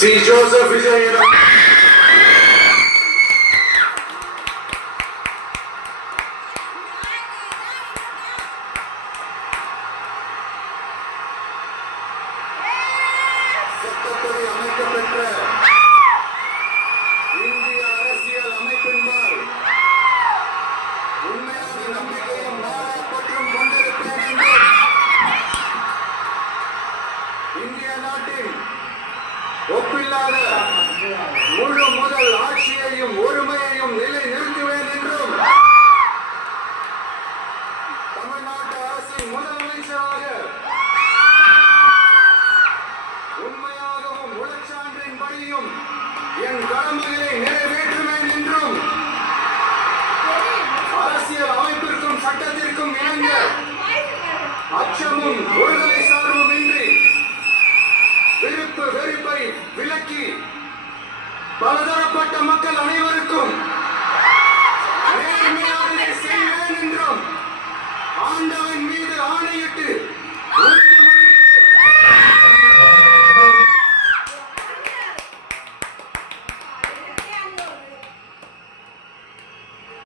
C Joseph Vijayan ஒப்பில்லாத முழு முதல் ஆட்சியையும் ஒருமையையும் நிலை நிறுத்துவேன் என்றும் தமிழ்நாட்டு அரசின் முதலமைச்சராக உண்மையாகவும் உளச்சான்றின்படியும் என் கடமைகளை நிறைவேற்றுவேன் என்றும் அரசியல் அமைப்பிற்கும் சட்டத்திற்கும் இணங்க அச்சமும் ஒருதலை சார்பும் இன்றி விருப்பு வெறுப்பை விலக்கி பலதரப்பட்ட மக்கள் அனைவருக்கும் நேர்மையானதை செய்வேன் என்றும் ஆண்டவன் மீது ஆணையிட்டு